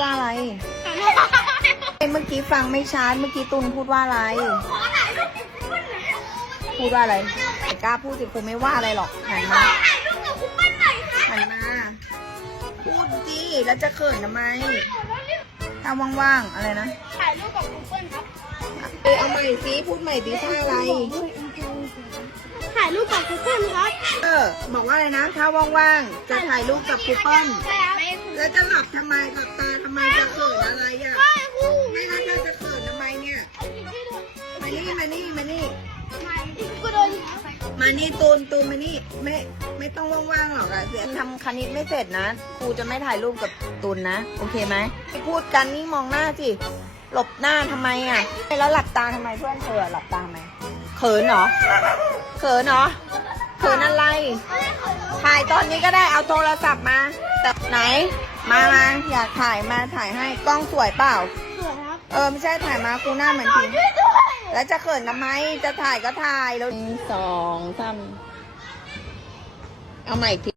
ว่าอะไรถ่ายรูปเมื่อกี้ฟังไม่ชัดเมื่อกี้ตุนพูดว่าอะไรขอถ่ายรูปกับคุณเปิ้ลหน่อยพูดว่าอะไรไม่กล้าพูดสิครูไม่ว่าอะไรหรอกหันขอมาถ่ายรูปกับคุณเปิ้ลหน่อยค่ะหันมาพูดดิแล้วจะเขินทำไมถ้าว่างๆอะไรนะถ่ายรูปกับคุณเปิ้ลครับเออเอาใหม่สิพูดใหม่ดิท่าอะไรถ่ายรูปกับคุณเปิ้ลครับ เออ บอกว่าอะไรนะ ถ้าว่างๆ จะถ่ายรูปกับครูเปิ้ลใช่ครับแล้วจะหลับทำไมหลับตา มานี่มานี่มานี่ก็โดนมานี่ตูนตูนมานี่ไม่ไม่ต้องว่างๆหรอกอะเสียทำคณิตไม่เสร็จนะครูจะไม่ถ่ายรูปกับตูนนะ โอเคไหมพูดกันนี่มองหน้าสิหลบหน้าทำไมอะแล้วหลับตาทำไมเพื่อนเธอหลับตาทำไมเขินเหรอเขินเหรอเขินอะไร ถ่ายตอนนี้ก็ได้เอาโทรศัพท์มาแต่ไหน มามาอยากถ่ายมาถ่ายให้กล้องสวยเปล่า สวยครับ เออ ไม่ใช่ถ่ายมาครูหน้าเหมือนพิง แล้วจะเขินทำไม จะถ่ายก็ถ่ายแล้วหนึ่งสองสามเอาใหม่ที